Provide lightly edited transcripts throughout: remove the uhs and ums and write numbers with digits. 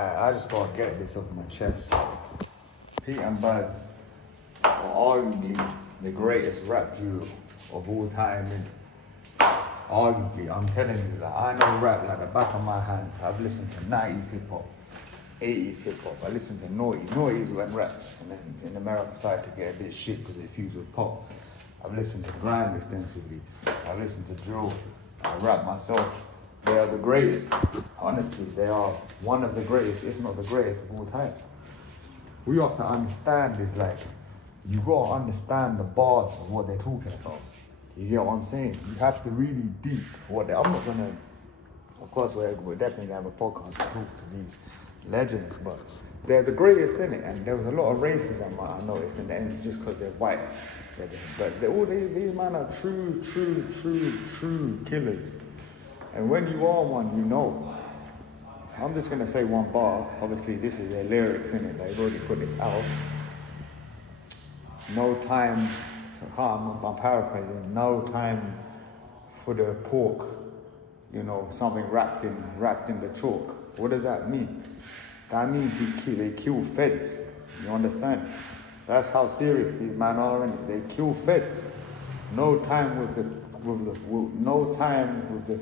I just gotta get this off my chest. Pete and Baz are arguably the greatest rap duo of all time. Arguably, I'm telling you, like, I know rap like the back of my hand. I've listened to 90s hip hop, 80s hip hop. I listened to noughties. Noughties when rap, and then in America started to get a bit shit because they fused with pop. I've listened to grime extensively. I've listened to drill. I rap myself. They are the greatest. Honestly, they are one of the greatest, if not the greatest of all time. We have to understand is like, you gotta understand the bars of what they're talking about. You get what I'm saying? You have to really deep what they, I'm not gonna, of course we're definitely gonna have a podcast to talk to these legends, but they're the greatest in it. And there was a lot of racism I noticed in the end just because they're white. But all these men are true killers. And when you are one, you know. I'm just gonna say one bar. Obviously, this is their lyrics in it. They've already put this out. No time. I'm paraphrasing. No time for the pork. You know, something wrapped in the chalk. What does that mean? That means they kill feds. You understand? That's how serious these men are in it. They kill feds. No time with the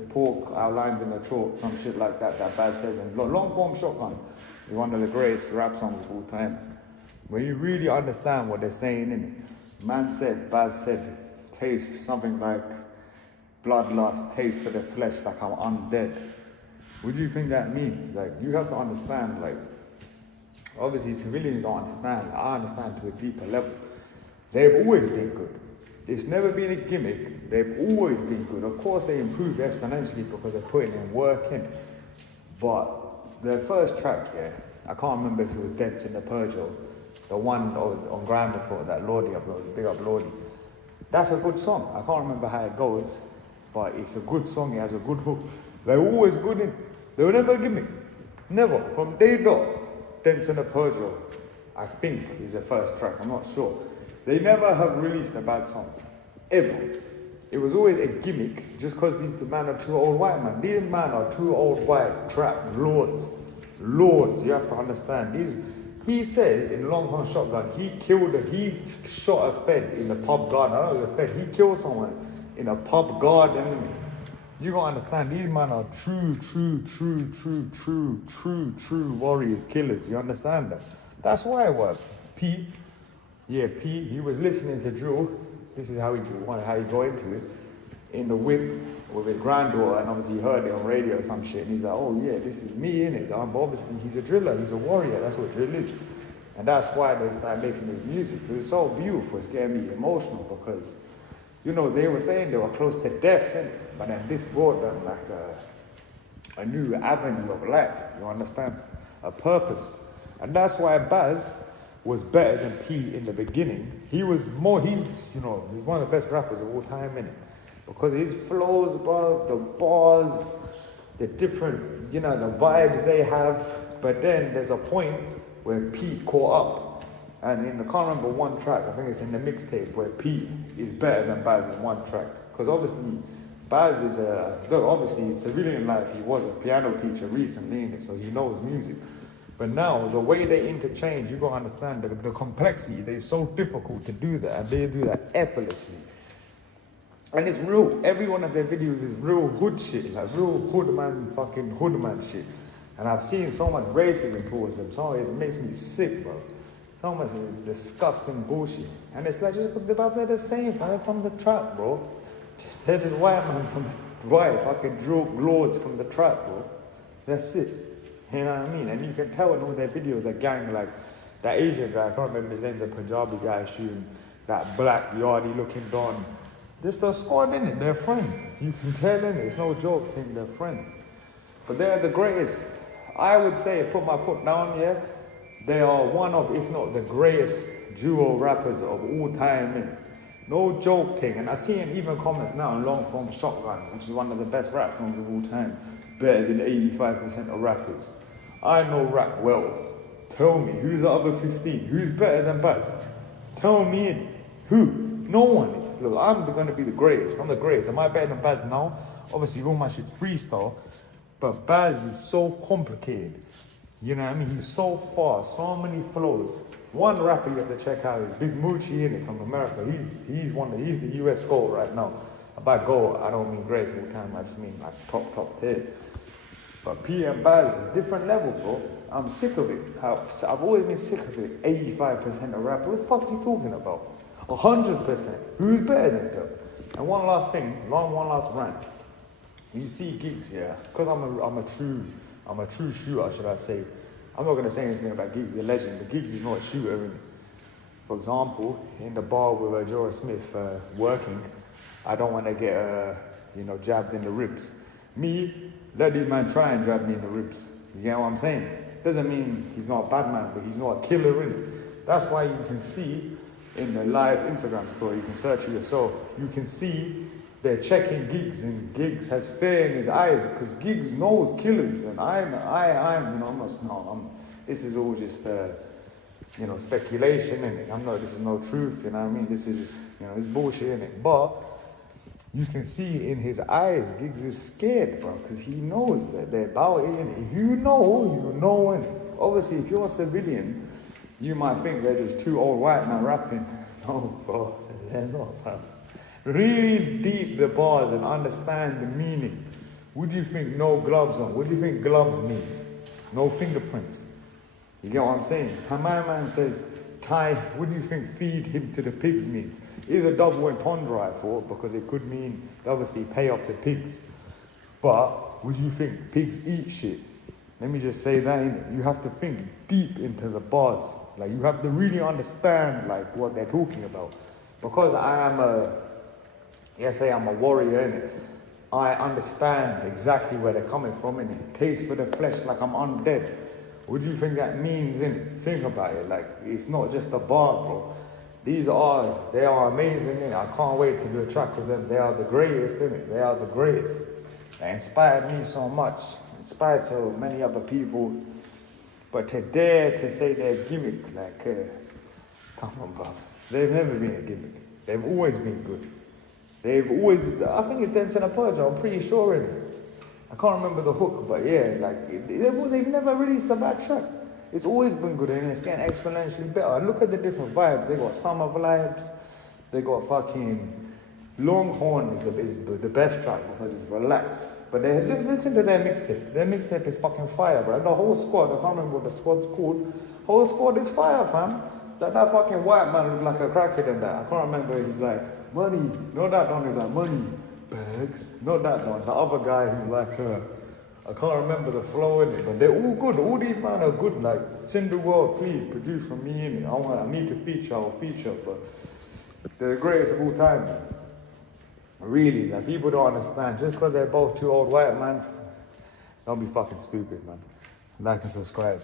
pork outlined in the chalk, some shit like that. That Baz says in Long Form Shotgun is one of the greatest rap songs of all time. When you really understand what they're saying in it, Baz said, taste something like bloodlust, taste for the flesh like I'm undead. What do you think that means? Like, you have to understand, like, obviously civilians don't understand. I understand to a deeper level. They've always been good. It's never been a gimmick. They've always been good. Of course, they improved exponentially because they're putting in work in. But their first track, yeah, I can't remember if it was Dents in the Purgil, the one on Grand Report that Lordy uploaded, big up Lordy. That's a good song. I can't remember how it goes, but it's a good song. It has a good hook. They're always good in. They were never a gimmick. Never. From day dot, Dents in the Purgil, I think, is the first track. I'm not sure. They never have released a bad song, ever. It was always a gimmick just because these men are two old white men. These men are two old white trap lords. Lords, you have to understand. He says in Long Horn Shotgun, he shot a fed in the pub garden. I know it was a fed. He killed someone in a pub garden. You gotta understand, these men are true warriors, killers. You understand that? That's why it was. Pete, he was listening to drill. This is how he go into it. In the whip with his granddaughter, and obviously he heard it on radio or some shit, and he's like, oh yeah, this is me, innit? Obviously he's a driller, he's a warrior, that's what drill is. And that's why they started making this music, because it's so beautiful, it's getting me emotional, because, you know, they were saying they were close to death, innit? But then this brought them like a new avenue of life, you understand? A purpose. And that's why Baz was better than P in the beginning. He's one of the best rappers of all time, innit? Because his flows, bro, the bars, the different, the vibes they have. But then there's a point where Pete caught up. And I can't remember one track, I think it's in the mixtape, where Pete is better than Baz in one track. Because obviously, Baz is obviously in civilian life, he was a piano teacher recently, innit? So he knows music. But now, the way they interchange, you gotta understand the complexity. It's so difficult to do that, and they do that effortlessly. And it's real. Every one of their videos is real hood shit, like real hoodman shit. And I've seen so much racism towards them. So it makes me sick, bro. So much disgusting bullshit. And it's like, they're the same, they're from the trap, bro. They're just white man from the white fucking drug lords from the trap, bro. That's it. You know what I mean? And you can tell in all their videos, the gang, like that Asian guy, I can't remember his name, the Punjabi guy shooting that black yardie looking don. Just the squad, innit? They're friends. You can tell, innit? It's no joke, they're friends. But they're the greatest. I would say, put my foot down here, they are one of, if not the greatest duo rappers of all time, innit? No joke thing. And I see in even comments now in Long Form Shotgun, which is one of the best rap films of all time, better than 85% of rappers. I know rap well. Tell me, who's the other 15? Who's better than Baz? Tell me, who? No one is. Look, I'm going to be the greatest. I'm the greatest. Am I better than Baz now? Obviously, all my shit's freestyle. But Baz is so complicated. You know what I mean? He's so fast, so many flows. One rapper you have to check out is Big Moochie in it from America. He's the US GOAT right now. By GOAT, I don't mean greatest of all time, I just mean like top tier. But PM Baz is a different level, bro. I'm sick of it. I've always been sick of it. 85% of rap. What the fuck are you talking about? 100%. Who's better than them? And one last thing, one last rant. You see gigs, yeah, because I'm a true shooter, should I say. I'm not gonna say anything about Giggs, a legend, but Giggs is not a shooter. Innit? For example, in the bar with Jorah Smith working, I don't want to get jabbed in the ribs. Me, let this man try and jab me in the ribs. You get what I'm saying? Doesn't mean he's not a bad man, but he's not a killer in it. That's why you can see in the live Instagram story, you can search it yourself, you can see they're checking Giggs, and Giggs has fear in his eyes because Giggs knows killers, and this is all just speculation, and this is no truth, you know what I mean? This is just, it's bullshit, innit? But you can see in his eyes, Giggs is scared, bro, because he knows that they're about it, innit? If you know, innit? Obviously, if you're a civilian, you might think they're just two old white men rapping. No, bro, they're not, bro. Read deep the bars and understand the meaning. What do you think no gloves on? What do you think gloves means? No fingerprints. You get what I'm saying? My man says, tie, what do you think feed him to the pigs means? It's a double entendre, I thought, because it could mean, obviously, pay off the pigs. But would you think pigs eat shit? Let me just say that, innit? You have to think deep into the bars. Like, you have to really understand, like, what they're talking about. Because I'm a warrior, innit? I understand exactly where they're coming from, innit? Taste for the flesh like I'm undead. What do you think that means, innit? Think about it. Like, it's not just a bar, bro. They are amazing, innit? I can't wait to do a track with them. They are the greatest, innit? They are the greatest. They inspired me so much. Inspired so many other people. But to dare to say they're a gimmick, like, come on, bro. They've never been a gimmick. They've always been good. I think it's Denson and Purge, I'm pretty sure in it. I can't remember the hook, but yeah, like, they've never released a bad track. It's always been good, and it's getting exponentially better. And look at the different vibes. They got summer vibes, they got fucking Longhorn is the best track because it's relaxed. But listen to their mixtape. Their mixtape is fucking fire, bro. The whole squad, I can't remember what the squad's called. Whole squad is fire, fam. That fucking white man looked like a crackhead and that. I can't remember, he's like, money. No, that one is like, money. Bags. Not that one. The other guy who's like, I can't remember the flow in it, but they're all good. All these men are good. Like, Cinder World, please, produce from me in it. I need to feature, I'll feature, but they're the greatest of all time, man. Really, like, people don't understand. Just because they're both two old white men, don't be fucking stupid, man. Like and subscribe.